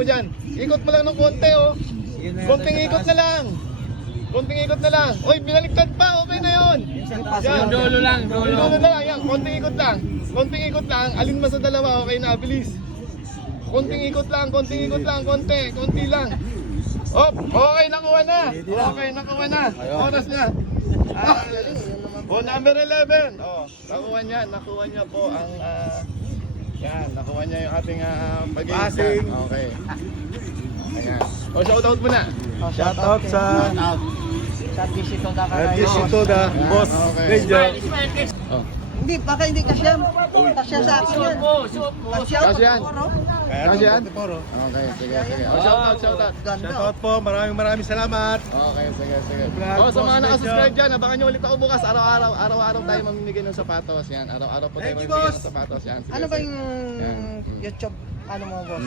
Diyan. Ikot mo lang ng konti, oh. Konting ikot na lang. Konting ikot na lang. Oy, binaliktad pa. Okay na yun. Yan. Dolo lang, Yung dolo. dulo na lang. Yan. Konting ikot lang. Konting ikot lang. Alin mo sa dalawa. Okay na. Bilis. Konting ikot lang. Konting ikot lang. Konti. Konti lang. Op. Okay, nakuha na. Okay, nakuha na. Oras na. Number 11. Oh, nakuha niya. Nakuha niya po ang... yan, nakuha niya yung ating pag-iisang. Okay. Ayan. O, shoutout muna. Shoutout sa Sa Visito da RGC Toda, Boss Okay. Medyo. Oh. Hindi, baka hindi kasya. Kasya sa akin yan. Kasya. Kasi yan. Kasi yan? Poro. Okay, sige, sige. O, shoutout. Ganda. Shoutout po, maraming salamat. Okay, sige, sige. O, sa mga nakasubscribe dyan, abangan nyo ulit ako bukas. Araw-araw tayo mamimigay ng sapatos. Yan, araw-araw po tayo Thank you, mamimigay boss. ng sapatos. Yan, sige, Ano ba sige. yung Yan. YouTube? Ano mo, boss?